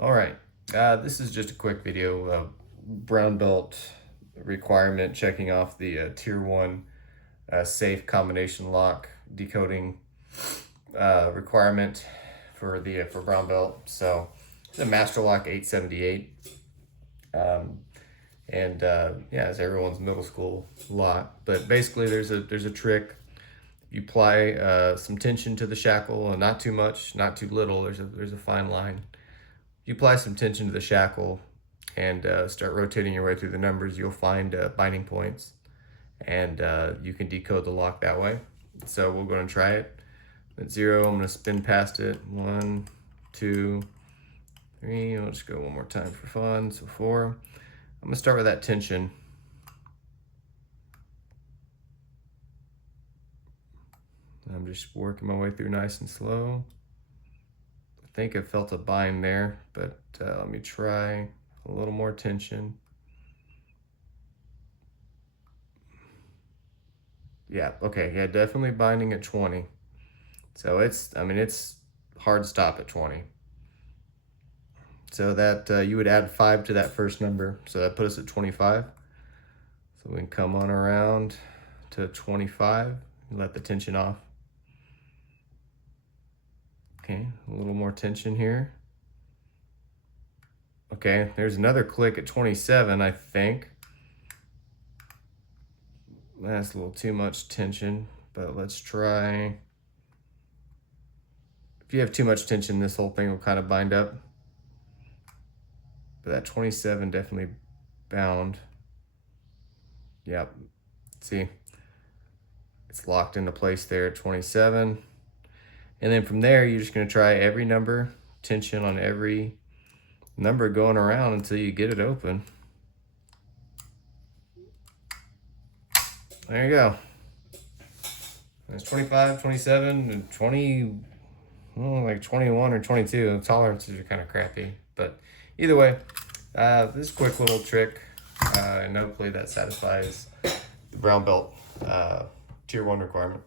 All right, this is just a quick video of brown belt requirement, checking off the tier 1 safe combination lock decoding requirement for brown belt. So it's a master lock 878, yeah, it's everyone's middle school lock. But basically, there's a trick. You apply some tension to the shackle, and not too much, not too little. There's a fine line. You apply some tension to the shackle and start rotating your way through the numbers, you'll find binding points, and you can decode the lock that way. So we're going to try it. At 0, I'm going to spin past it. 1, 2, 3. I'll just go one more time for fun. So 4. I'm going to start with that tension. I'm just working my way through nice and slow. I think I felt a bind there, but let me try a little more tension. Yeah, okay, yeah, definitely binding at 20. So it's hard stop at 20. So that you would add 5 to that first number. So that put us at 25. So we can come on around to 25 and let the tension off. Okay, a little more tension here. Okay, there's another click at 27, I think. That's a little too much tension, but let's try. If you have too much tension, this whole thing will kind of bind up. But that 27 definitely bound. Yep, see, it's locked into place there at 27. And then from there, you're just going to try every number, tension on every number going around until you get it open. There you go. There's 25, 27, and 20, like 21 or 22. The tolerances are kind of crappy. But either way, this quick little trick, and hopefully that satisfies the brown belt tier 1 requirement.